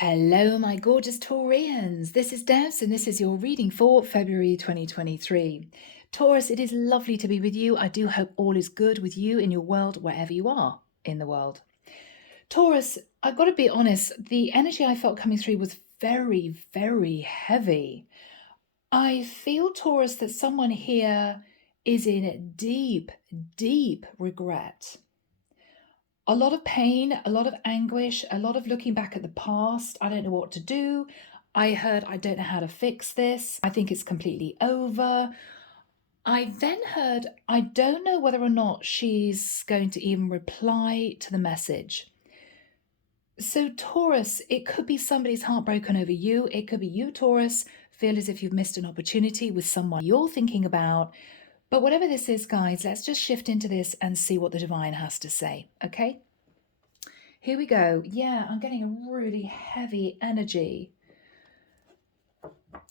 Hello, my gorgeous Taurians. This is Des, and this is your reading for February 2023. Taurus, it is lovely to be with you. I do hope all is good with you in your world, wherever you are in the world. Taurus, I've got to be honest, the energy I felt coming through was very, very heavy. I feel, Taurus, that someone here is in deep, deep regret. A lot of pain, a lot of anguish, a lot of looking back at the past. I don't know what to do. I heard, I don't know how to fix this. I think it's completely over. I then heard, I don't know whether or not she's going to even reply to the message. So, Taurus, it could be somebody's heartbroken over you. It could be you, Taurus, feel as if you've missed an opportunity with someone you're thinking about. But whatever this is, guys, let's just shift into this and see what the divine has to say, okay? Here we go. Yeah, I'm getting a really heavy energy.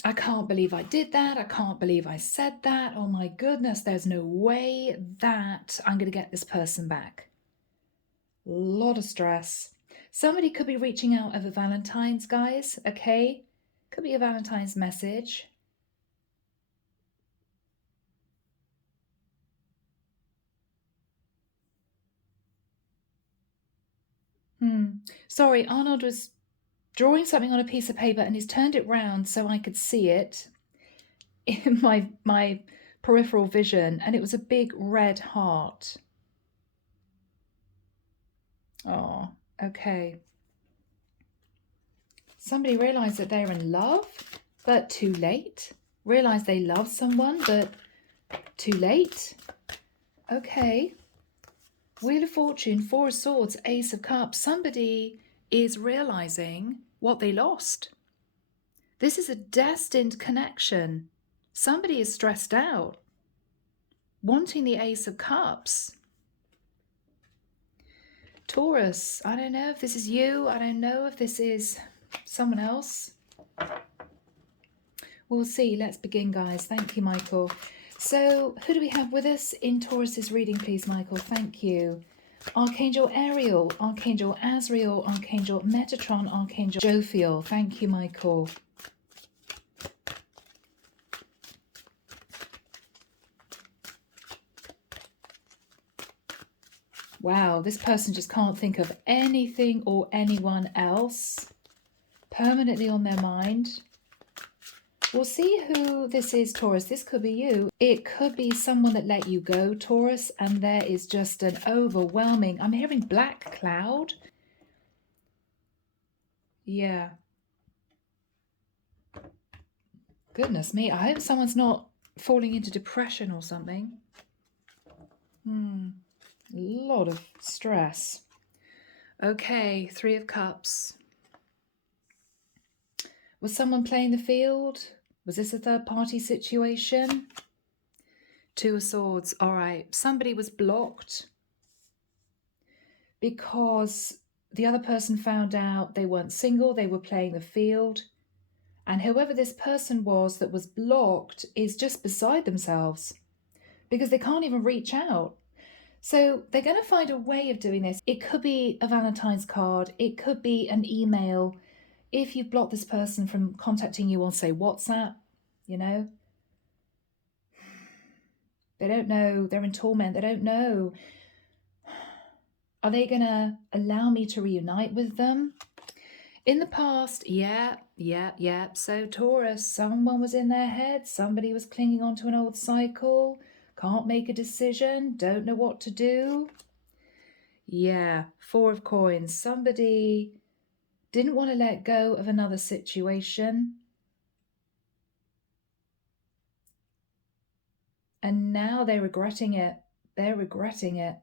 I can't believe I did that. I can't believe I said that. Oh my goodness, there's no way that I'm going to get this person back. A lot of stress. Somebody could be reaching out over Valentine's, guys, okay? Could be a Valentine's message. Sorry, Arnold was drawing something on a piece of paper and he's turned it round so I could see it in my peripheral vision, and it was a big red heart. Oh, okay. Somebody realized that they're in love, but too late. Realized they love someone, but too late. Okay. Wheel of Fortune, Four of Swords, Ace of Cups. Somebody is realizing what they lost. This is a destined connection. Somebody is stressed out, wanting the Ace of Cups. Taurus, I don't know if this is you. I don't know if this is someone else. We'll see. Let's begin, guys. Thank you, Michael. So who do we have with us in Taurus's reading, please, Michael? Thank you. Archangel Ariel, Archangel Azrael, Archangel Metatron, Archangel Jophiel. Thank you, Michael. Wow, this person just can't think of anything or anyone else permanently on their mind. We'll see who this is, Taurus. This could be you. It could be someone that let you go, Taurus, and there is just an overwhelming... I'm hearing black cloud. Yeah. Goodness me, I hope someone's not falling into depression or something. A lot of stress. Okay, Three of Cups. Was someone playing the field? Was this a third-party situation? Two of Swords. All right. Somebody was blocked because the other person found out they weren't single. They were playing the field. And whoever this person was that was blocked is just beside themselves because they can't even reach out. So they're going to find a way of doing this. It could be a Valentine's card. It could be an email. If you've blocked this person from contacting you on, say, WhatsApp, you know, they don't know. They're in torment. They don't know. Are they going to allow me to reunite with them? In the past, yeah. So Taurus, someone was in their head. Somebody was clinging onto an old cycle. Can't make a decision. Don't know what to do. Yeah, Four of Coins. Somebody didn't want to let go of another situation. And now they're regretting it. They're regretting it.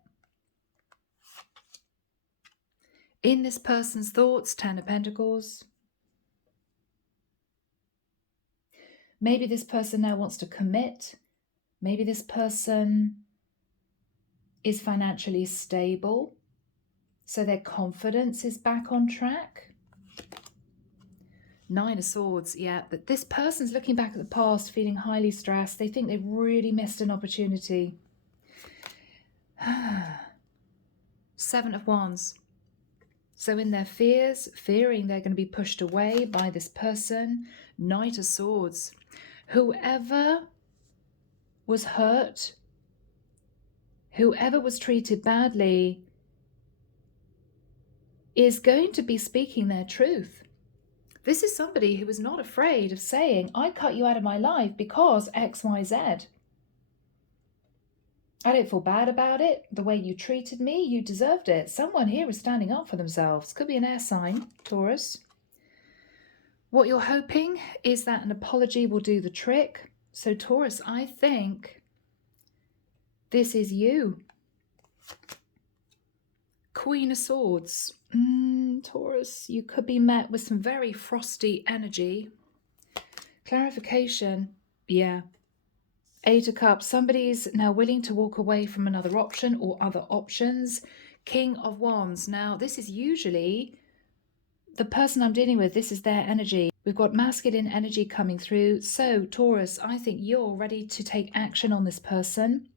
In this person's thoughts, Ten of Pentacles. Maybe this person now wants to commit. Maybe this person is financially stable, so their confidence is back on track. Nine of Swords, yeah, that this person's looking back at the past, feeling highly stressed. They think they've really missed an opportunity. Seven of Wands. So in their fears, fearing they're going to be pushed away by this person, Knight of Swords. Whoever was hurt, whoever was treated badly, is going to be speaking their truth. This is somebody who is not afraid of saying, I cut you out of my life because X, Y, Z. I don't feel bad about it. The way you treated me, you deserved it. Someone here is standing up for themselves. Could be an air sign, Taurus. What you're hoping is that an apology will do the trick. So Taurus, I think this is you. Queen of Swords. Taurus, you could be met with some very frosty energy. Clarification. Yeah. Eight of Cups. Somebody's now willing to walk away from another option or other options. King of Wands. Now, this is usually the person I'm dealing with. This is their energy. We've got masculine energy coming through. So, Taurus, I think you're ready to take action on this person.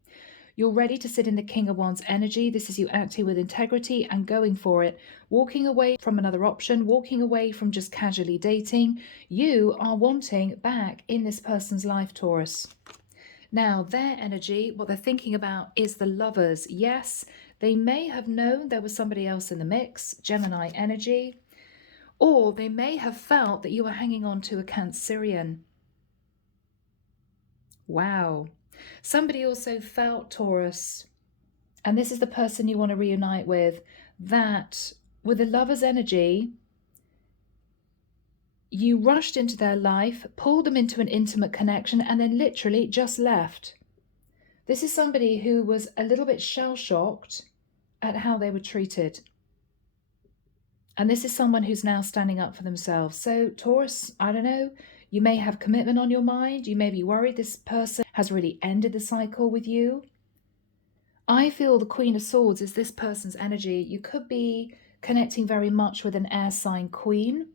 You're ready to sit in the King of Wands energy. This is you acting with integrity and going for it. Walking away from another option, walking away from just casually dating. You are wanting back in this person's life, Taurus. Now, their energy, what they're thinking about is the Lovers. Yes, they may have known there was somebody else in the mix, Gemini energy, or they may have felt that you were hanging on to a Cancerian. Wow. Somebody also felt, Taurus, and this is the person you want to reunite with, that with the Lover's energy, you rushed into their life, pulled them into an intimate connection, and then literally just left. This is somebody who was a little bit shell-shocked at how they were treated. And this is someone who's now standing up for themselves. So Taurus, I don't know, you may have commitment on your mind. You may be worried this person has really ended the cycle with you. I feel the Queen of Swords is this person's energy. You could be connecting very much with an air sign queen.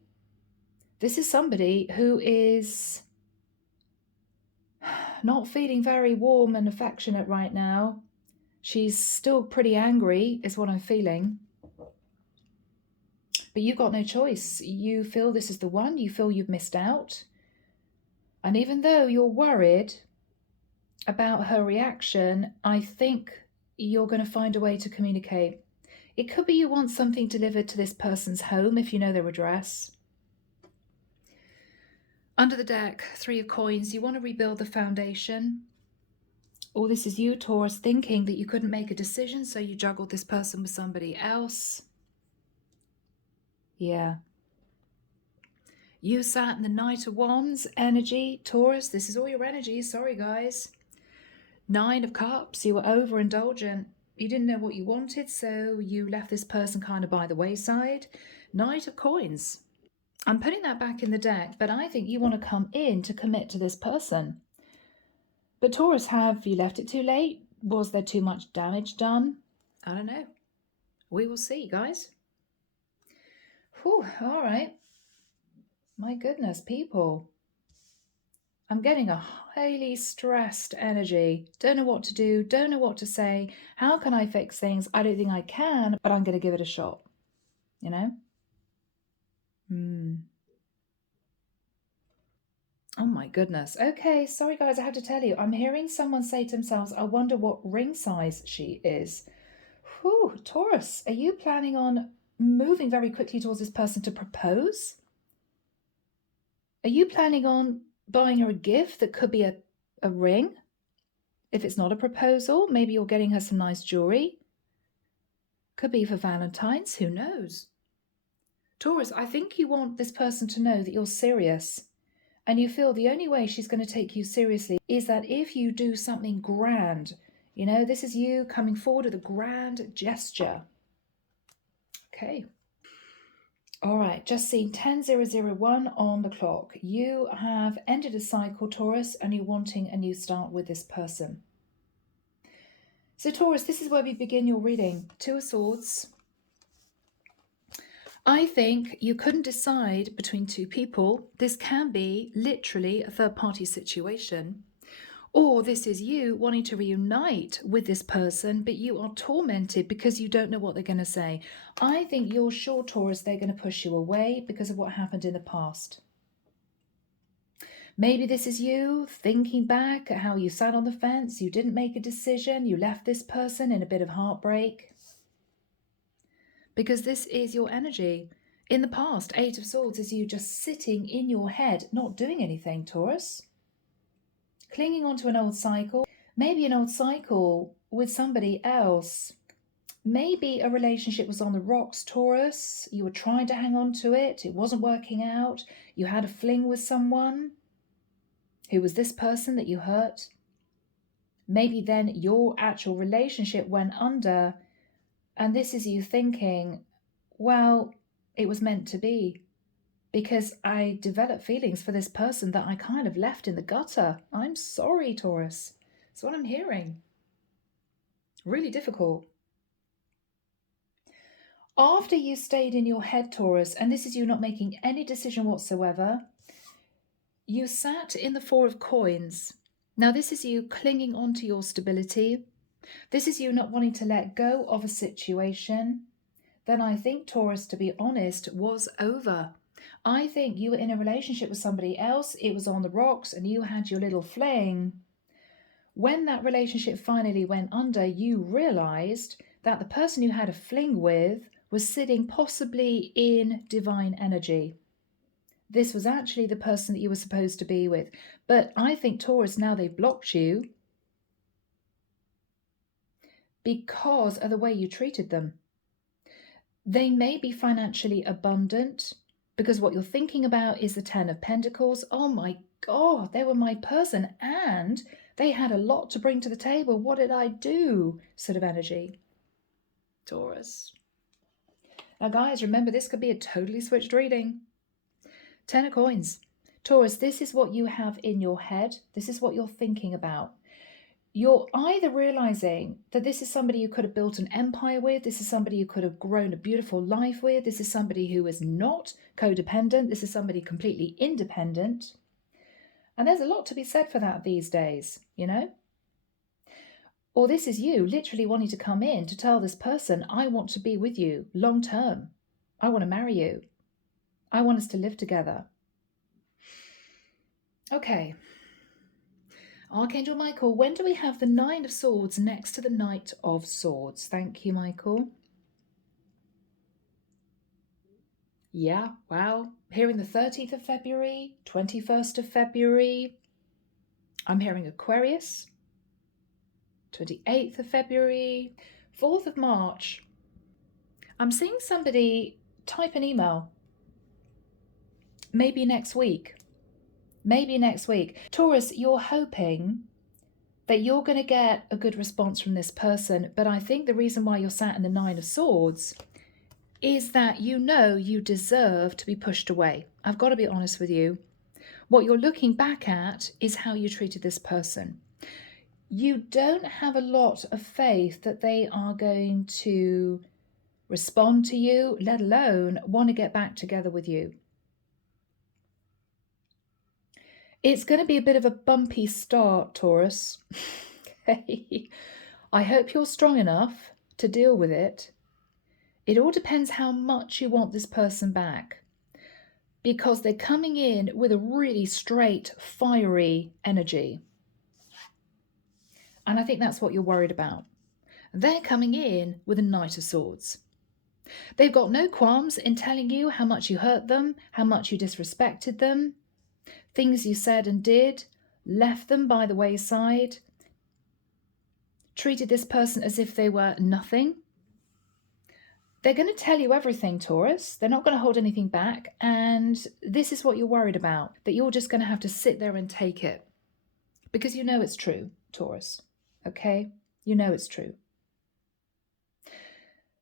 This is somebody who is not feeling very warm and affectionate right now. She's still pretty angry, is what I'm feeling. But you've got no choice. You feel this is the one. You feel you've missed out. And even though you're worried about her reaction, I think you're going to find a way to communicate. It could be you want something delivered to this person's home if you know their address. Under the deck, 3 of Coins, you want to rebuild the foundation. Or this is you, Taurus, thinking that you couldn't make a decision, so you juggled this person with somebody else. Yeah. You sat in the Knight of Wands energy, Taurus. This is all your energy. Sorry, guys. 9 of Cups. You were overindulgent. You didn't know what you wanted, so you left this person kind of by the wayside. Knight of Coins. I'm putting that back in the deck, but I think you want to come in to commit to this person. But Taurus, have you left it too late? Was there too much damage done? I don't know. We will see, guys. Whew, all right. My goodness, people. I'm getting a highly stressed energy. Don't know what to do. Don't know what to say. How can I fix things? I don't think I can, but I'm going to give it a shot. You know? Oh my goodness. Okay, sorry guys, I have to tell you. I'm hearing someone say to themselves, I wonder what ring size she is. Whew, Taurus, are you planning on moving very quickly towards this person to propose? Are you planning on buying her a gift that could be a ring? If it's not a proposal, maybe you're getting her some nice jewelry. Could be for Valentine's, who knows? Taurus, I think you want this person to know that you're serious. And you feel the only way she's going to take you seriously is that if you do something grand. You know, this is you coming forward with a grand gesture. Okay. All right, just seen 10:001 on the clock. You have ended a cycle, Taurus, and you're wanting a new start with this person. So Taurus, this is where we begin your reading. 2 of Swords. I think you couldn't decide between 2 people. This can be literally a third-party situation. Or this is you wanting to reunite with this person, but you are tormented because you don't know what they're going to say. I think you're sure, Taurus, they're going to push you away because of what happened in the past. Maybe this is you thinking back at how you sat on the fence, you didn't make a decision, you left this person in a bit of heartbreak. Because this is your energy. In the past, Eight of Swords is you just sitting in your head, not doing anything, Taurus. Clinging onto an old cycle, maybe an old cycle with somebody else. Maybe a relationship was on the rocks, Taurus. You were trying to hang on to it. It wasn't working out. You had a fling with someone who was this person that you hurt. Maybe then your actual relationship went under, and this is you thinking, well, it was meant to be, because I developed feelings for this person that I kind of left in the gutter. I'm sorry, Taurus. That's what I'm hearing. Really difficult. After you stayed in your head, Taurus, and this is you not making any decision whatsoever, you sat in the Four of Coins. Now, this is you clinging on to your stability. This is you not wanting to let go of a situation. Then I think, Taurus, to be honest, was over. I think you were in a relationship with somebody else. It was on the rocks and you had your little fling. When that relationship finally went under, you realized that the person you had a fling with was sitting possibly in divine energy. This was actually the person that you were supposed to be with. But I think, Taurus, now they've blocked you because of the way you treated them. They may be financially abundant because what you're thinking about is the Ten of Pentacles. Oh my God, they were my person and they had a lot to bring to the table. What did I do? Sort of energy. Taurus. Now, guys, remember, this could be a totally switched reading. Ten of Coins. Taurus, this is what you have in your head. This is what you're thinking about. You're either realizing that this is somebody you could have built an empire with, this is somebody you could have grown a beautiful life with, this is somebody who is not codependent, this is somebody completely independent. And there's a lot to be said for that these days, you know? Or this is you literally wanting to come in to tell this person, I want to be with you long term. I want to marry you. I want us to live together. Okay. Archangel Michael, when do we have the Nine of Swords next to the Knight of Swords? Thank you, Michael. Yeah, wow. Hearing the 13th of February, 21st of February. I'm hearing Aquarius, 28th of February, 4th of March. I'm seeing somebody type an email. Maybe next week. Maybe next week. Taurus, you're hoping that you're going to get a good response from this person, but I think the reason why you're sat in the Nine of Swords is that you know you deserve to be pushed away. I've got to be honest with you. What you're looking back at is how you treated this person. You don't have a lot of faith that they are going to respond to you, let alone want to get back together with you. It's going to be a bit of a bumpy start, Taurus. Okay. I hope you're strong enough to deal with it. It all depends how much you want this person back, because they're coming in with a really straight, fiery energy. And I think that's what you're worried about. They're coming in with a Knight of Swords. They've got no qualms in telling you how much you hurt them, how much you disrespected them, things you said and did, left them by the wayside, treated this person as if they were nothing. They're going to tell you everything, Taurus. They're not going to hold anything back. And this is what you're worried about, that you're just going to have to sit there and take it. Because you know it's true, Taurus. Okay? You know it's true.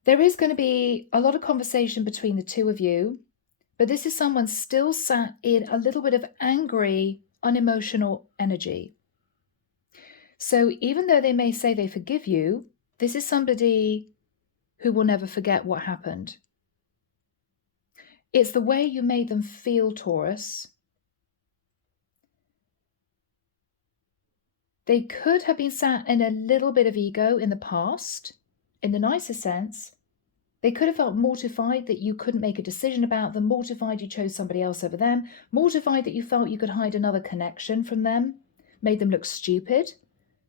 There is going to be a lot of conversation between the two of you, but this is someone still sat in a little bit of angry, unemotional energy. So even though they may say they forgive you, this is somebody who will never forget what happened. It's the way you made them feel, Taurus. They could have been sat in a little bit of ego in the past, in the nicest sense. They could have felt mortified that you couldn't make a decision about them, mortified you chose somebody else over them, mortified that you felt you could hide another connection from them, made them look stupid.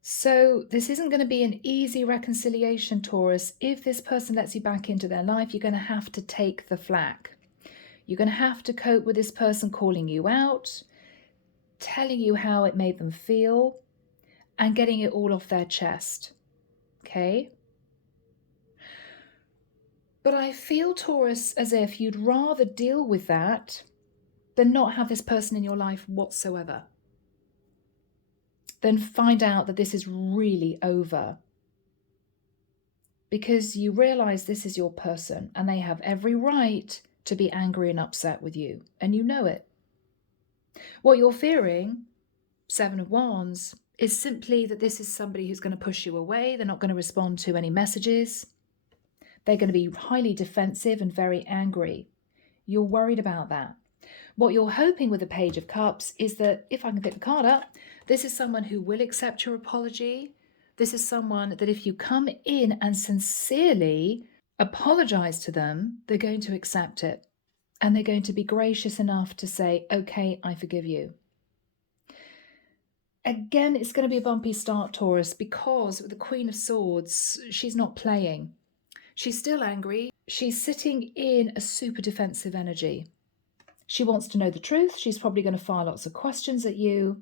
So this isn't going to be an easy reconciliation, Taurus. If this person lets you back into their life, you're going to have to take the flak. You're going to have to cope with this person calling you out, telling you how it made them feel, and getting it all off their chest. Okay? But I feel, Taurus, as if you'd rather deal with that than not have this person in your life whatsoever. Then find out that this is really over. Because you realize this is your person and they have every right to be angry and upset with you. And you know it. What you're fearing, 7 of Wands, is simply that this is somebody who's going to push you away. They're not going to respond to any messages. They're going to be highly defensive and very angry. You're worried about that. What you're hoping with the Page of Cups is that, if I can pick the card up, this is someone who will accept your apology. This is someone that if you come in and sincerely apologize to them, they're going to accept it. And they're going to be gracious enough to say, okay, I forgive you. Again, it's going to be a bumpy start, Taurus, because with the Queen of Swords, she's not playing. She's still angry. She's sitting in a super defensive energy. She wants to know the truth. She's probably going to fire lots of questions at you.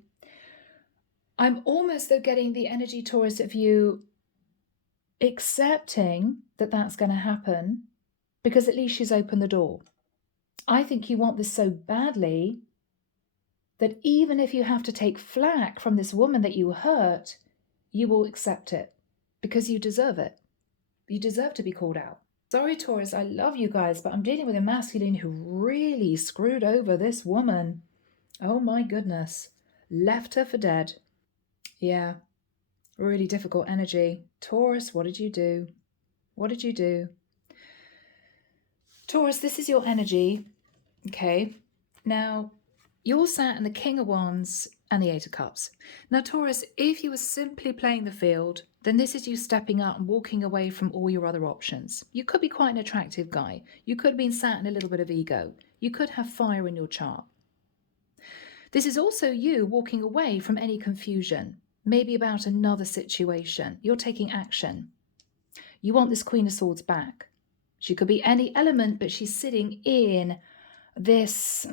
I'm almost, though, getting the energy, Taurus, of you accepting that that's going to happen because at least she's opened the door. I think you want this so badly that even if you have to take flack from this woman that you hurt, you will accept it because you deserve it. You deserve to be called out. Sorry, Taurus, I love you guys, but I'm dealing with a masculine who really screwed over this woman. Oh my goodness. Left her for dead. Yeah, really difficult energy. Taurus, what did you do? What did you do? Taurus, this is your energy. Okay. Now, you're sat in the King of Wands and the Eight of Cups. Now, Taurus, if you were simply playing the field, then this is you stepping out and walking away from all your other options. You could be quite an attractive guy. You could have been sat in a little bit of ego. You could have fire in your chart. This is also you walking away from any confusion, maybe about another situation. You're taking action. You want this Queen of Swords back. She could be any element, but she's sitting in this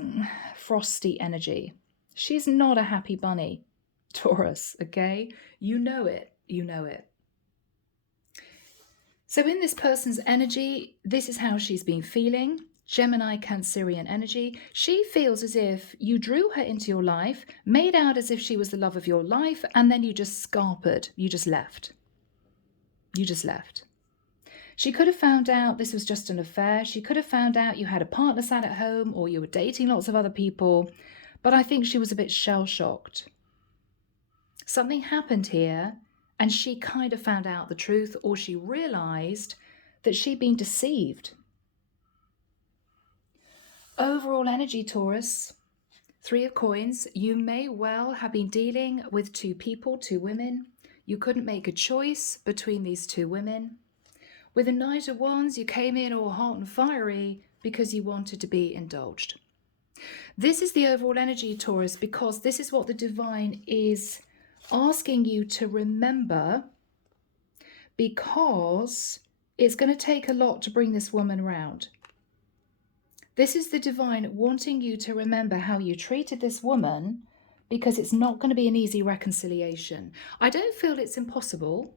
frosty energy. She's not a happy bunny, Taurus, okay? You know it. You know it. So in this person's energy, this is how she's been feeling. Gemini, Cancerian energy. She feels as if you drew her into your life, made out as if she was the love of your life, and then you just scarpered. You just left. You just left. She could have found out this was just an affair. She could have found out you had a partner sat at home or you were dating lots of other people. But I think she was a bit shell-shocked. Something happened here and she kind of found out the truth, or she realized that she'd been deceived. Overall energy, Taurus, 3 of Coins. You may well have been dealing with 2 people, 2 women. You couldn't make a choice between these 2 women. With the Knight of Wands, you came in all hot and fiery because you wanted to be indulged. This is the overall energy, Taurus, because this is what the divine is asking you to remember, because it's going to take a lot to bring this woman around. This is the divine wanting you to remember how you treated this woman, because it's not going to be an easy reconciliation. I don't feel it's impossible,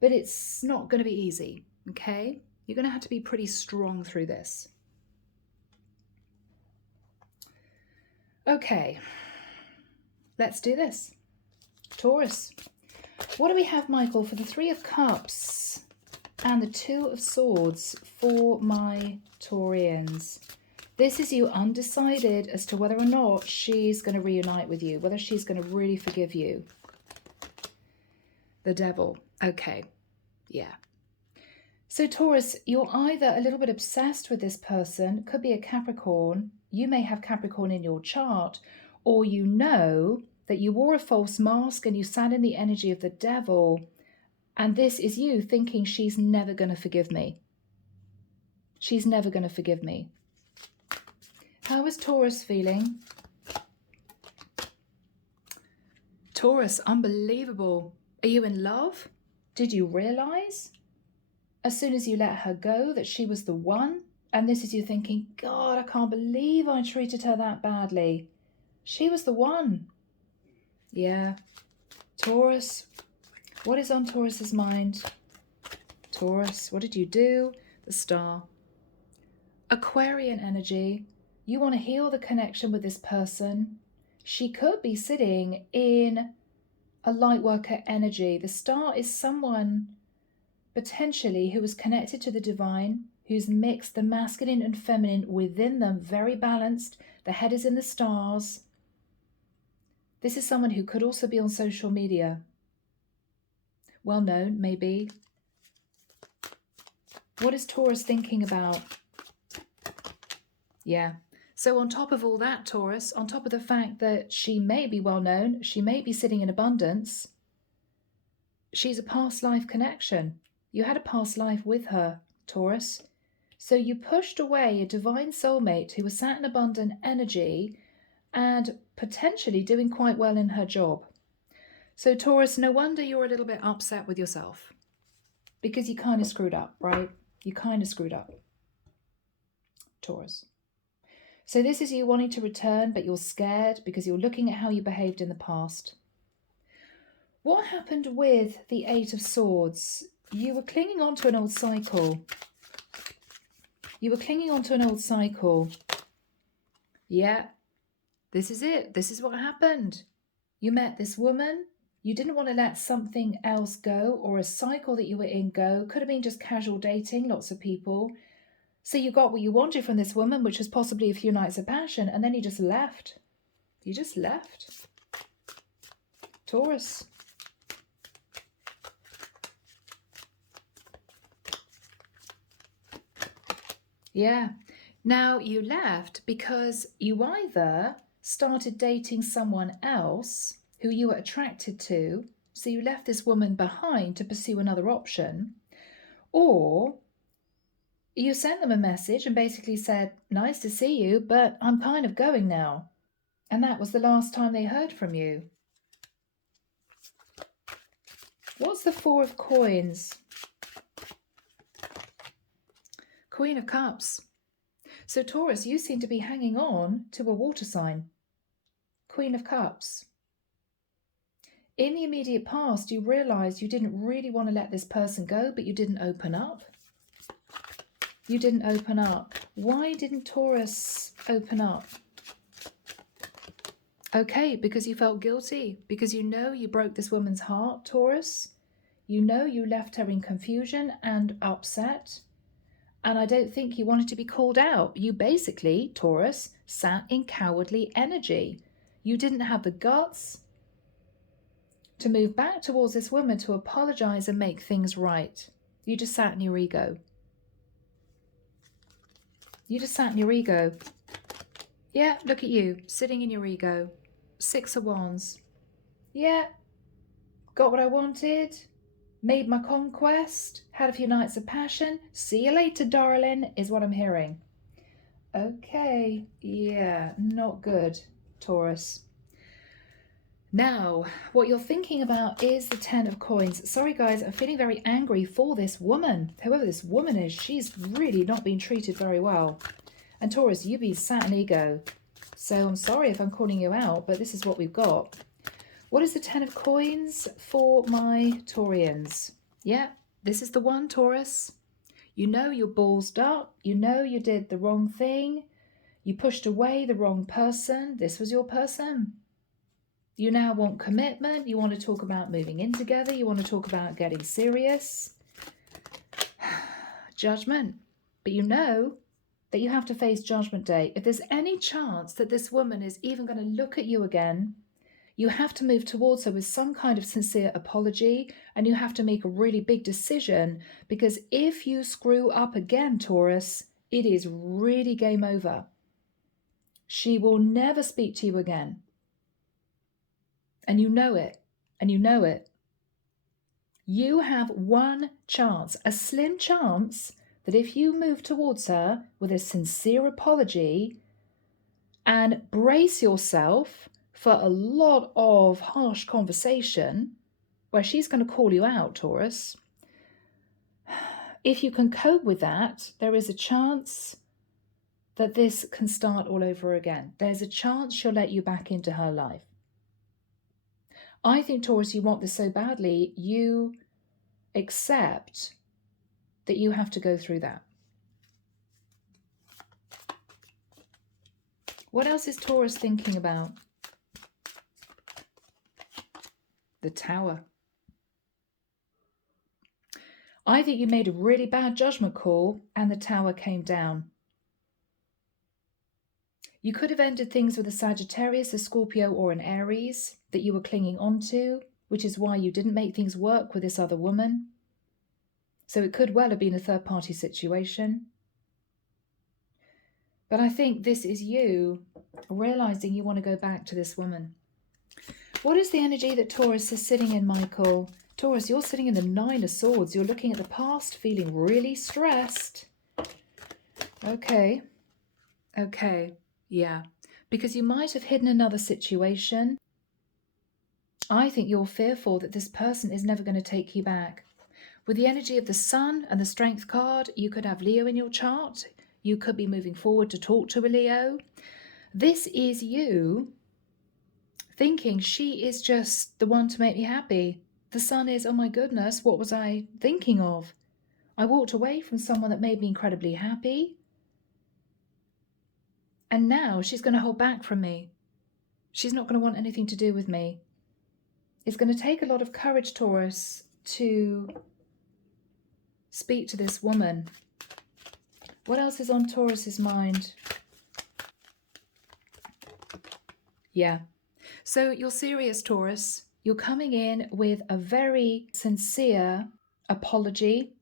but it's not going to be easy, okay? You're going to have to be pretty strong through this. Okay, let's do this. Taurus, what do we have, Michael, for the 3 of Cups and the 2 of Swords for my Taurians? This is you undecided as to whether or not she's going to reunite with you, whether she's going to really forgive you. The Devil. Okay. Yeah. So Taurus, you're either a little bit obsessed with this person, could be a Capricorn. You may have Capricorn in your chart, or you know that you wore a false mask and you sat in the energy of the devil. And this is you thinking she's never going to forgive me. She's never going to forgive me. How is Taurus feeling? Taurus, unbelievable. Are you in love? Did you realize as soon as you let her go that she was the one? And this is you thinking, God, I can't believe I treated her that badly. She was the one. Yeah. Taurus, what is on Taurus's mind? Taurus, what did you do? The Star. Aquarian energy. You want to heal the connection with this person. She could be sitting in a Lightworker energy. The Star is someone potentially who is connected to the divine, who's mixed the masculine and feminine within them, very balanced. The head is in the stars. This is someone who could also be on social media. Well known, maybe. What is Taurus thinking about? Yeah. So on top of all that, Taurus, on top of the fact that she may be well known, she may be sitting in abundance, she's a past life connection. You had a past life with her, Taurus. So you pushed away a divine soulmate who was sat in abundant energy and potentially doing quite well in her job. So Taurus, no wonder you're a little bit upset with yourself because you kind of screwed up, right? You kind of screwed up, Taurus. So this is you wanting to return, but you're scared because you're looking at how you behaved in the past. What happened with the Eight of Swords? You were clinging on to an old cycle. You were clinging on to an old cycle. Yeah, this is it. This is what happened. You met this woman. You didn't want to let something else go, or a cycle that you were in go. Could have been just casual dating, lots of people. So you got what you wanted from this woman, which was possibly a few nights of passion, and then you just left. You just left. Taurus. Yeah. Now you left because you either started dating someone else who you were attracted to, so you left this woman behind to pursue another option, or you sent them a message and basically said, nice to see you, but I'm kind of going now. And that was the last time they heard from you. What's the Four of Coins? Queen of Cups. So Taurus, you seem to be hanging on to a water sign. Queen of Cups. In the immediate past, you realized you didn't really want to let this person go, but you didn't open up. You didn't open up. Why didn't Taurus open up? Okay, because you felt guilty. Because you know you broke this woman's heart, Taurus. You know you left her in confusion and upset. And I don't think you wanted to be called out. You basically, Taurus, sat in cowardly energy. You didn't have the guts to move back towards this woman to apologize and make things right. You just sat in your ego. You just sat in your ego. Yeah, look at you, sitting in your ego. Six of Wands. Yeah, got what I wanted. Made my conquest. Had a few nights of passion. See you later, darling, is what I'm hearing. Okay, yeah, not good, Taurus. Now, what you're thinking about is the Ten of Coins. Sorry, guys, I'm feeling very angry for this woman. Whoever this woman is, she's really not been treated very well. And Taurus, you be sat in ego. So I'm sorry if I'm calling you out, but this is what we've got. What is the Ten of Coins for my Taurians? Yeah, this is the one, Taurus. You know you're ballsed up. You know you did the wrong thing. You pushed away the wrong person. This was your person. You now want commitment. You want to talk about moving in together. You want to talk about getting serious. Judgment. But you know that you have to face Judgment Day. If there's any chance that this woman is even going to look at you again, you have to move towards her with some kind of sincere apology, and you have to make a really big decision, because if you screw up again, Taurus, it is really game over. She will never speak to you again. And you know it. And you know it. You have one chance, a slim chance, that if you move towards her with a sincere apology and brace yourself for a lot of harsh conversation where she's going to call you out, Taurus, if you can cope with that, there is a chance that this can start all over again. There's a chance she'll let you back into her life. I think, Taurus, you want this so badly, you accept that you have to go through that. What else is Taurus thinking about? The Tower. I think you made a really bad judgment call and the Tower came down. You could have ended things with a Sagittarius, a Scorpio, or an Aries that you were clinging onto, which is why you didn't make things work with this other woman. So it could well have been a third-party situation. But I think this is you realizing you want to go back to this woman. What is the energy that Taurus is sitting in, Michael? Taurus, you're sitting in the Nine of Swords. You're looking at the past, feeling really stressed. Okay. Yeah, because you might have hidden another situation. I think you're fearful that this person is never going to take you back. With the energy of the Sun and the Strength card, you could have Leo in your chart. You could be moving forward to talk to a Leo. This is you thinking she is just the one to make me happy. The Sun is, oh my goodness, what was I thinking of? I walked away from someone that made me incredibly happy. And now she's going to hold back from me. She's not going to want anything to do with me. It's going to take a lot of courage, Taurus, to speak to this woman. What else is on Taurus's mind? Yeah. So you're serious, Taurus. You're coming in with a very sincere apology.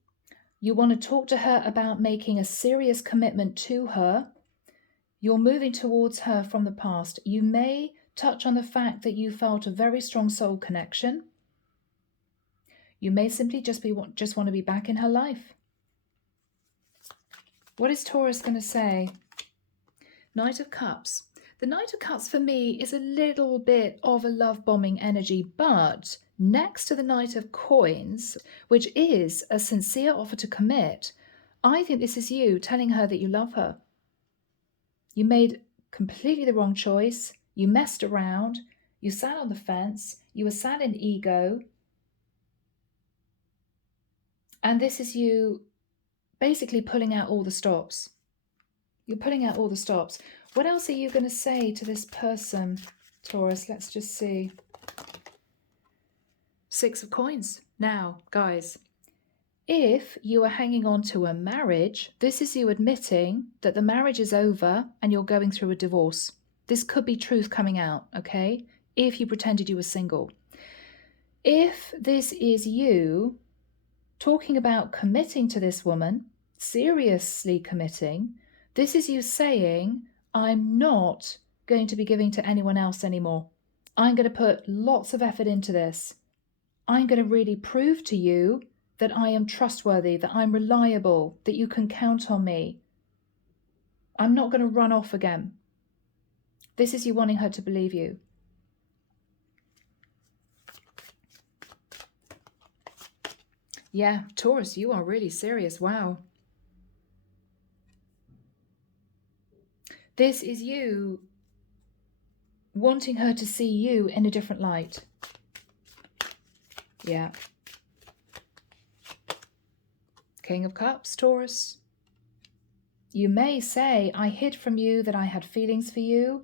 You want to talk to her about making a serious commitment to her. You're moving towards her from the past. You may touch on the fact that you felt a very strong soul connection. You may simply just want to be back in her life. What is Taurus going to say? Knight of Cups. The Knight of Cups for me is a little bit of a love bombing energy, but next to the Knight of Coins, which is a sincere offer to commit, I think this is you telling her that you love her. You made completely the wrong choice. You messed around. You sat on the fence. You were sat in ego. And this is you basically pulling out all the stops. You're pulling out all the stops. What else are you going to say to this person, Taurus? Let's just see. Six of Coins. Now, guys, if you are hanging on to a marriage, this is you admitting that the marriage is over and you're going through a divorce. This could be truth coming out, okay? If you pretended you were single. If this is you talking about committing to this woman, seriously committing, this is you saying, I'm not going to be giving to anyone else anymore. I'm going to put lots of effort into this. I'm going to really prove to you that I am trustworthy, that I'm reliable, that you can count on me. I'm not going to run off again. This is you wanting her to believe you. Yeah, Taurus, you are really serious. Wow. This is you wanting her to see you in a different light. Yeah. King of Cups, Taurus. You may say, I hid from you that I had feelings for you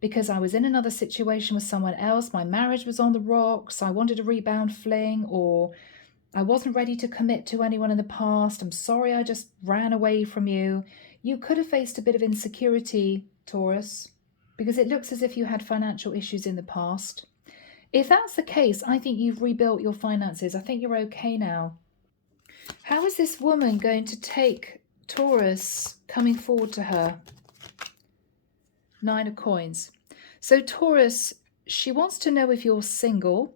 because I was in another situation with someone else. My marriage was on the rocks. I wanted a rebound fling, or I wasn't ready to commit to anyone in the past. I'm sorry, I just ran away from you. You could have faced a bit of insecurity, Taurus, because it looks as if you had financial issues in the past. If that's the case, I think you've rebuilt your finances. I think you're okay now. How is this woman going to take Taurus coming forward to her? Nine of Coins. So Taurus, she wants to know if you're single,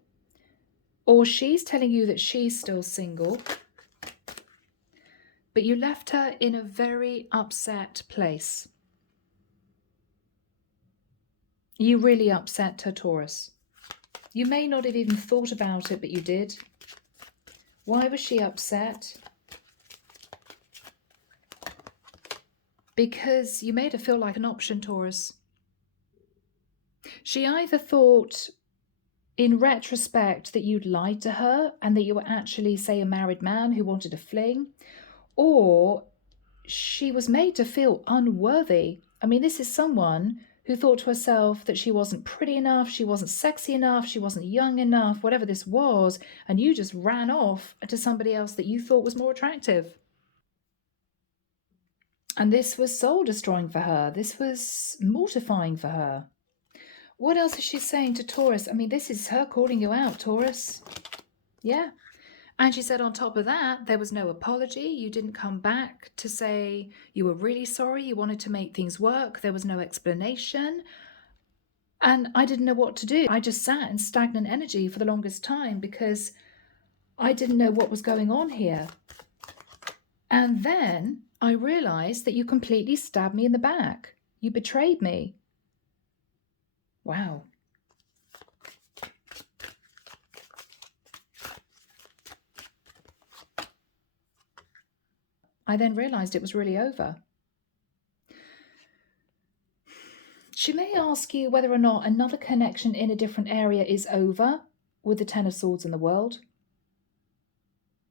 or she's telling you that she's still single, but you left her in a very upset place. You really upset her, Taurus. You may not have even thought about it, but you did. Why was she upset? Because you made her feel like an option, Taurus. She either thought, in retrospect, that you'd lied to her and that you were actually, say, a married man who wanted a fling, or she was made to feel unworthy. I mean, this is someone who thought to herself that she wasn't pretty enough, she wasn't sexy enough, she wasn't young enough, whatever this was, and you just ran off to somebody else that you thought was more attractive. And this was soul destroying for her. This was mortifying for her. What else is she saying to Taurus? I mean, this is her calling you out, Taurus. Yeah. And she said on top of that, there was no apology. You didn't come back to say you were really sorry. You wanted to make things work. There was no explanation. And I didn't know what to do. I just sat in stagnant energy for the longest time because I didn't know what was going on here. And then I realized that you completely stabbed me in the back. You betrayed me. Wow. I then realized it was really over. She may ask you whether or not another connection in a different area is over with the Ten of Swords in the world.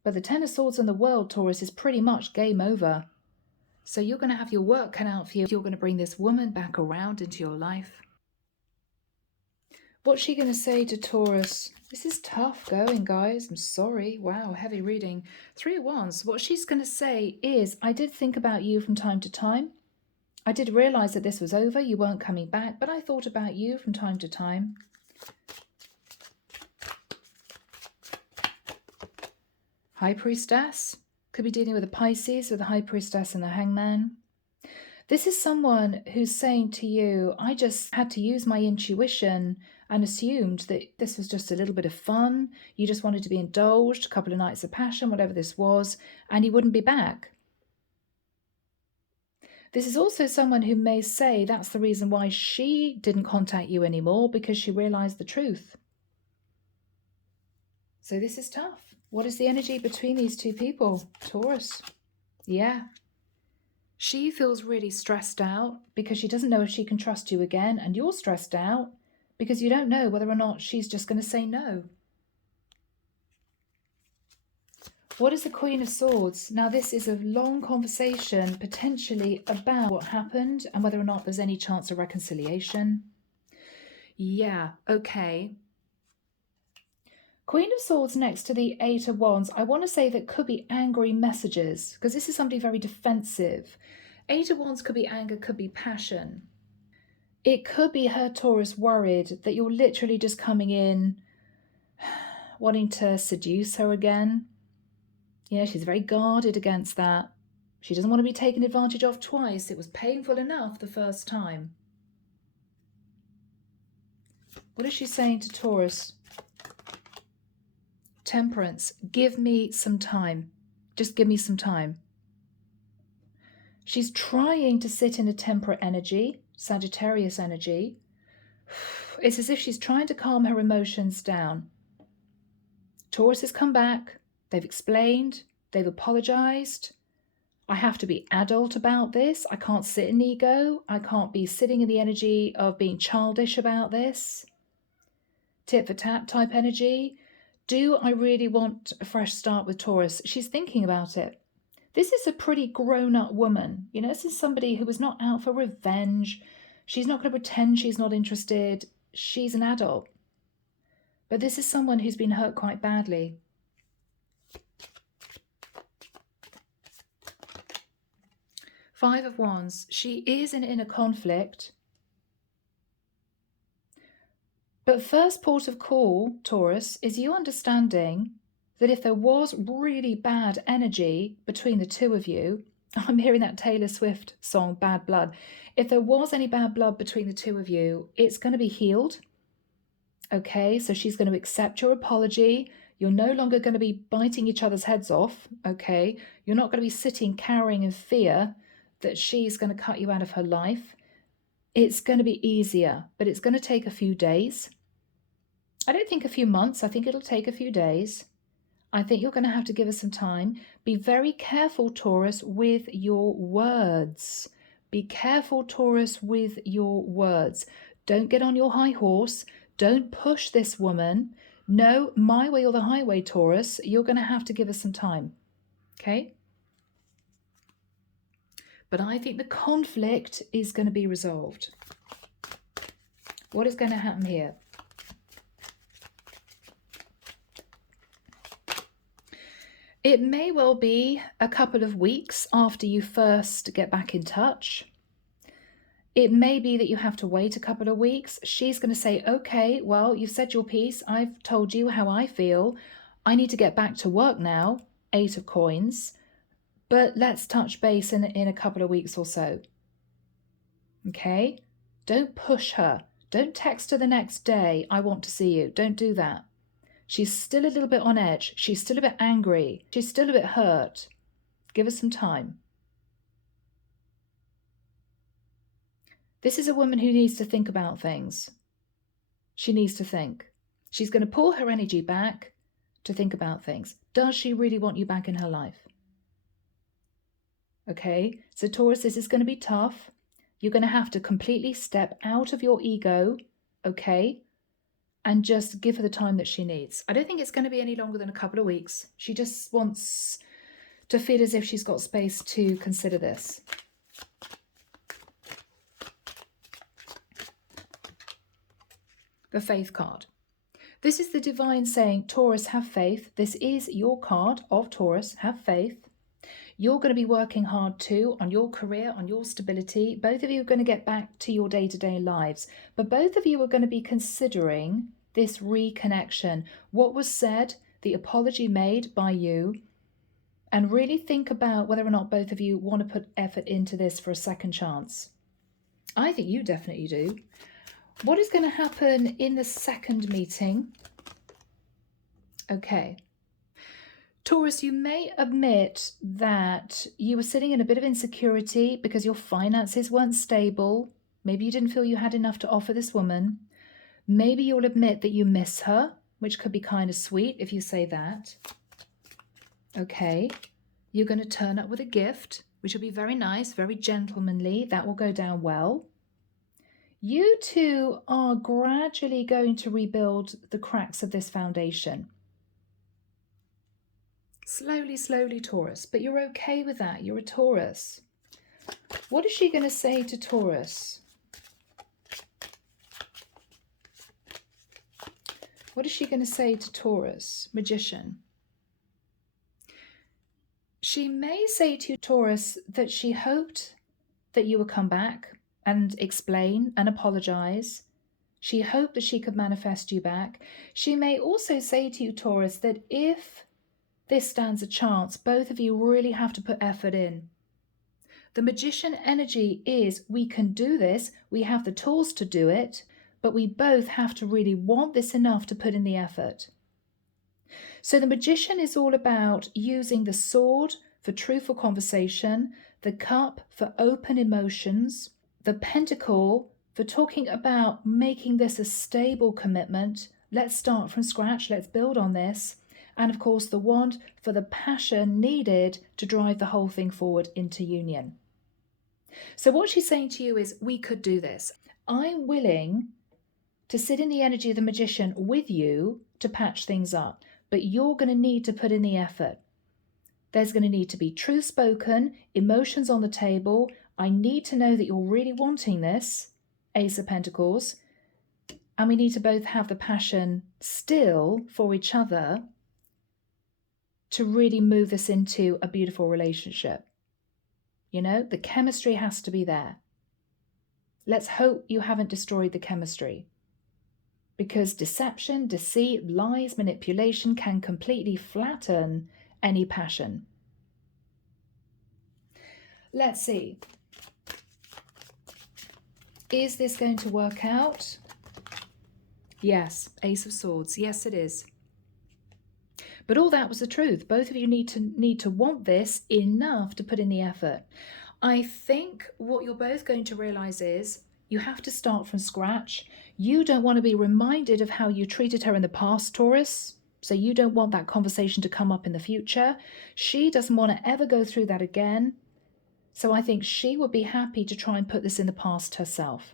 But the Ten of Swords in the world, Taurus, is pretty much game over. So you're going to have your work cut out for you. You're going to bring this woman back around into your life. What's she going to say to Taurus? This is tough going, guys. I'm sorry. Wow, heavy reading. 3 of Wands. What she's going to say is, I did think about you from time to time. I did realize that this was over. You weren't coming back, but I thought about you from time to time. High Priestess. Could be dealing with a Pisces, with a High Priestess and a Hangman. This is someone who's saying to you, I just had to use my intuition and assumed that this was just a little bit of fun. You just wanted to be indulged, a couple of nights of passion, whatever this was, and he wouldn't be back. This is also someone who may say that's the reason why she didn't contact you anymore, because she realized the truth. So this is tough. What is the energy between these two people? Taurus. Yeah. She feels really stressed out because she doesn't know if she can trust you again, and you're stressed out because you don't know whether or not she's just going to say no. What is the Queen of Swords? Now, this is a long conversation, potentially about what happened and whether or not there's any chance of reconciliation. Yeah, okay. Queen of Swords next to the Eight of Wands. I want to say that could be angry messages, because this is somebody very defensive. Eight of Wands could be anger, could be passion. It could be her, Taurus, worried that you're literally just coming in wanting to seduce her again. Yeah, she's very guarded against that. She doesn't want to be taken advantage of twice. It was painful enough the first time. What is she saying to Taurus? Temperance. Give me some time. Just give me some time. She's trying to sit in a temperate energy, Sagittarius energy. It's as if she's trying to calm her emotions down. Taurus has come back. They've explained. They've apologized. I have to be adult about this. I can't sit in ego. I can't be sitting in the energy of being childish about this. Tit for tat type energy. Do I really want a fresh start with Taurus? She's thinking about it. This is a pretty grown-up woman. You know, this is somebody who is not out for revenge. She's not going to pretend she's not interested. She's an adult. But this is someone who's been hurt quite badly. Five of Wands. She is in inner conflict. But first port of call, Taurus, is you understanding that if there was really bad energy between the two of you, I'm hearing that Taylor Swift song, Bad Blood. If there was any bad blood between the two of you, it's going to be healed. Okay, so she's going to accept your apology. You're no longer going to be biting each other's heads off. Okay, you're not going to be sitting cowering in fear that she's going to cut you out of her life. It's going to be easier, but it's going to take a few days. I don't think a few months. I think it'll take a few days. I think you're going to have to give her some time. Be very careful, Taurus, with your words. Be careful, Taurus, with your words. Don't get on your high horse. Don't push this woman. No, my way or the highway, Taurus. You're going to have to give her some time. Okay? But I think the conflict is going to be resolved. What is going to happen here? It may well be a couple of weeks after you first get back in touch. It may be that you have to wait a couple of weeks. She's going to say, okay, well, you've said your piece. I've told you how I feel. I need to get back to work now. 8 of coins. But let's touch base in a couple of weeks or so. Okay? Don't push her. Don't text her the next day, I want to see you. Don't do that. She's still a little bit on edge. She's still a bit angry. She's still a bit hurt. Give her some time. This is a woman who needs to think about things. She needs to think. She's going to pull her energy back to think about things. Does she really want you back in her life? Okay, so Taurus, this is going to be tough. You're going to have to completely step out of your ego, okay, and just give her the time that she needs. I don't think it's going to be any longer than a couple of weeks. She just wants to feel as if she's got space to consider this. The Faith card. This is the divine saying, Taurus, have faith. This is your card of Taurus, have faith. You're going to be working hard too on your career, on your stability. Both of you are going to get back to your day-to-day lives. But both of you are going to be considering this reconnection. What was said, the apology made by you, and really think about whether or not both of you want to put effort into this for a second chance. I think you definitely do. What is going to happen in the second meeting? Okay. Taurus, you may admit that you were sitting in a bit of insecurity because your finances weren't stable. Maybe you didn't feel you had enough to offer this woman. Maybe you'll admit that you miss her, which could be kind of sweet if you say that. Okay. You're going to turn up with a gift, which will be very nice, very gentlemanly. That will go down well. You two are gradually going to rebuild the cracks of this foundation. Slowly, slowly, Taurus. But you're okay with that. You're a Taurus. What is she going to say to Taurus? What is she going to say to Taurus? Magician. She may say to Taurus that she hoped that you would come back and explain and apologize. She hoped that she could manifest you back. She may also say to you, Taurus, that if this stands a chance, both of you really have to put effort in. The magician energy is, we can do this, we have the tools to do it, but we both have to really want this enough to put in the effort. So the magician is all about using the sword for truthful conversation, the cup for open emotions, the pentacle for talking about making this a stable commitment. Let's start from scratch, let's build on this. And of course, the wand for the passion needed to drive the whole thing forward into union. So what she's saying to you is, we could do this. I'm willing to sit in the energy of the magician with you to patch things up, but you're going to need to put in the effort. There's going to need to be truth spoken, emotions on the table. I need to know that you're really wanting this, Ace of Pentacles, and we need to both have the passion still for each other to really move this into a beautiful relationship. You know, the chemistry has to be there. Let's hope you haven't destroyed the chemistry, because deception, deceit, lies, manipulation can completely flatten any passion. Let's see. Is this going to work out? Yes, Ace of Swords. Yes, it is. But all that was the truth. Both of you need to want this enough to put in the effort. I think what you're both going to realize is you have to start from scratch. You don't want to be reminded of how you treated her in the past, Taurus. So you don't want that conversation to come up in the future. She doesn't want to ever go through that again. So I think she would be happy to try and put this in the past herself.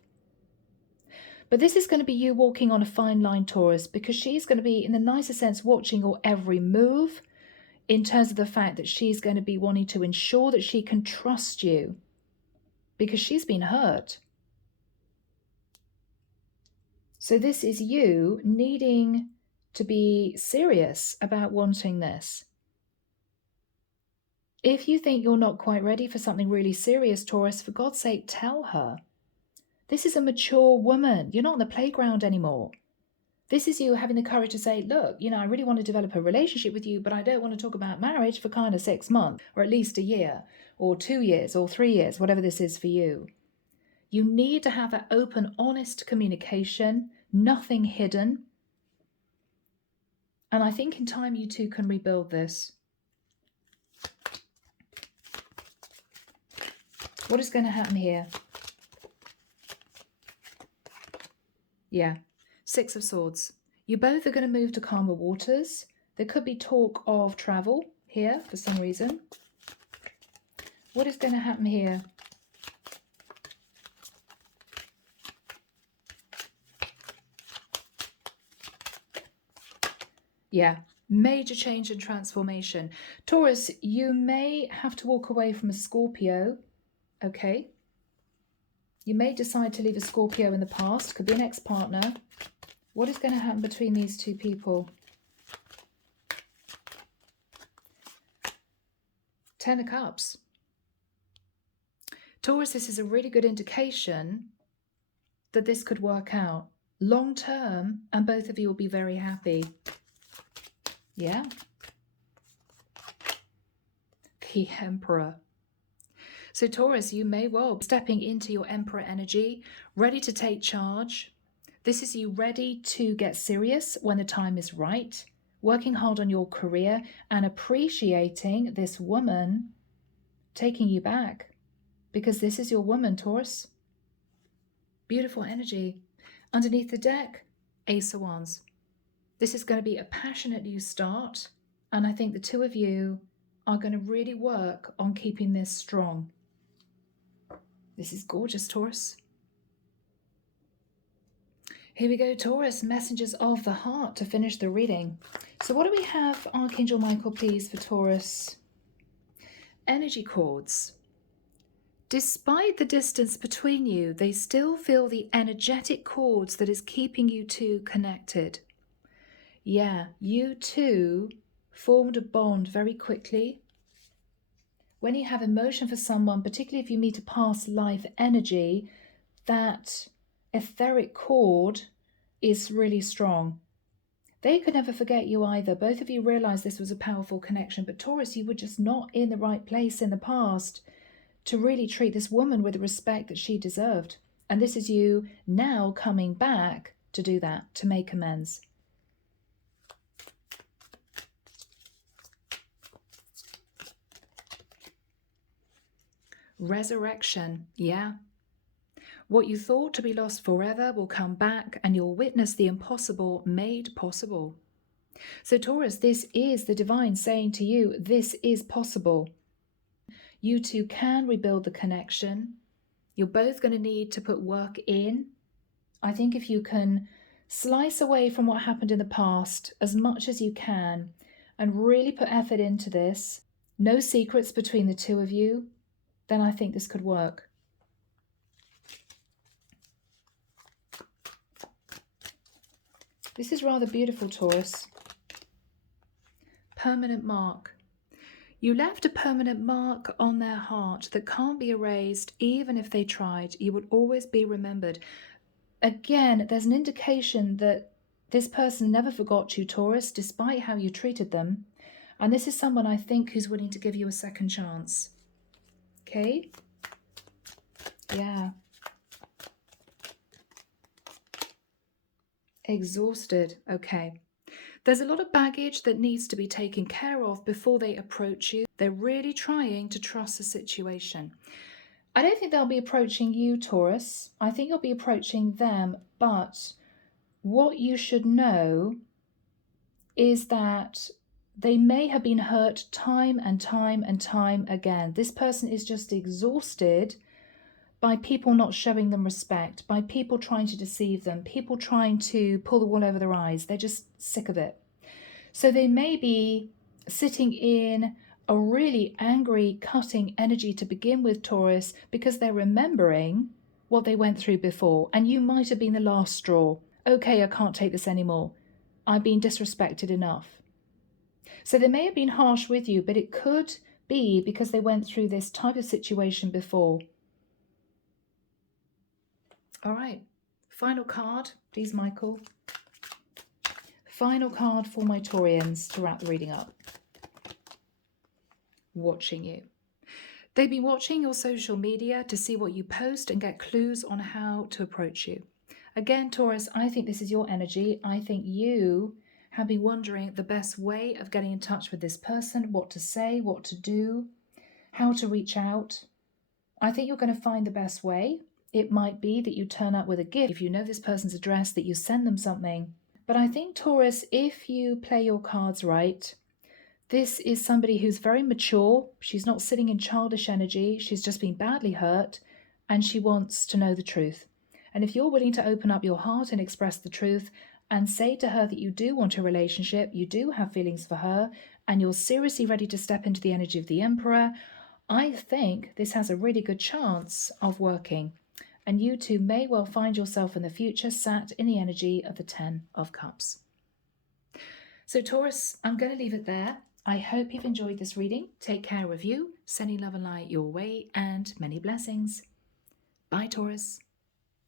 But this is going to be you walking on a fine line, Taurus, because she's going to be, in the nicest sense, watching your every move, in terms of the fact that she's going to be wanting to ensure that she can trust you because she's been hurt. So this is you needing to be serious about wanting this. If you think you're not quite ready for something really serious, Taurus, for God's sake, tell her. This is a mature woman. You're not on the playground anymore. This is you having the courage to say, look, I really want to develop a relationship with you, but I don't want to talk about marriage for kind of 6 months, or at least a year, or 2 years, or 3 years, whatever this is for you. You need to have that open, honest communication, nothing hidden. And I think in time you two can rebuild this. What is going to happen here? Yeah, Six of Swords. You both are going to move to calmer waters. There could be talk of travel here for some reason. What is going to happen here? Yeah, major change and transformation. Taurus, you may have to walk away from a Scorpio, okay? You may decide to leave a Scorpio in the past, could be an ex-partner. What is going to happen between these two people? Ten of Cups. Taurus, this is a really good indication that this could work out long term and both of you will be very happy. Yeah. The Emperor. So Taurus, you may well be stepping into your Emperor energy, ready to take charge. This is you ready to get serious when the time is right, working hard on your career and appreciating this woman taking you back, because this is your woman, Taurus. Beautiful energy. Underneath the deck, Ace of Wands. This is going to be a passionate new start, and I think the two of you are going to really work on keeping this strong. This is gorgeous, Taurus. Here we go, Taurus, messengers of the heart to finish the reading. So what do we have, Archangel Michael, please, for Taurus? Energy cords. Despite the distance between you, they still feel the energetic cords that is keeping you two connected. Yeah, you two formed a bond very quickly. When you have emotion for someone, particularly if you meet a past life energy, that etheric cord is really strong. They could never forget you either. Both of you realized this was a powerful connection, but Taurus, you were just not in the right place in the past to really treat this woman with the respect that she deserved. And this is you now coming back to do that, to make amends. Resurrection, yeah. What you thought to be lost forever will come back and you'll witness the impossible made possible. So Taurus, this is the divine saying to you, this is possible. You two can rebuild the connection. You're both going to need to put work in. I think if you can slice away from what happened in the past as much as you can and really put effort into this, no secrets between the two of you, then I think this could work. This is rather beautiful, Taurus. Permanent mark. You left a permanent mark on their heart that can't be erased, even if they tried. You would always be remembered. Again, there's an indication that this person never forgot you, Taurus, despite how you treated them. And this is someone, I think, who's willing to give you a second chance. Okay? Yeah. Exhausted. Okay. There's a lot of baggage that needs to be taken care of before they approach you. They're really trying to trust the situation. I don't think they'll be approaching you, Taurus. I think you'll be approaching them, but what you should know is that they may have been hurt time and time and time again. This person is just exhausted by people not showing them respect, by people trying to deceive them, people trying to pull the wool over their eyes. They're just sick of it. So they may be sitting in a really angry, cutting energy to begin with, Taurus, because they're remembering what they went through before. And you might have been the last straw. Okay, I can't take this anymore. I've been disrespected enough. So they may have been harsh with you, but it could be because they went through this type of situation before. All right, final card, please, Michael. Final card for my Taurians to wrap the reading up. Watching you. They've been watching your social media to see what you post and get clues on how to approach you. Again, Taurus, I think this is your energy. I think you have been wondering the best way of getting in touch with this person, what to say, what to do, how to reach out. I think you're going to find the best way. It might be that you turn up with a gift. If you know this person's address, that you send them something. But I think, Taurus, if you play your cards right, this is somebody who's very mature. She's not sitting in childish energy. She's just been badly hurt and she wants to know the truth. And if you're willing to open up your heart and express the truth and say to her that you do want a relationship, you do have feelings for her, and you're seriously ready to step into the energy of the Emperor, I think this has a really good chance of working. And you two may well find yourself in the future sat in the energy of the 10 of Cups. So Taurus, I'm going to leave it there. I hope you've enjoyed this reading. Take care of you, sending love and light your way, and many blessings. Bye, Taurus.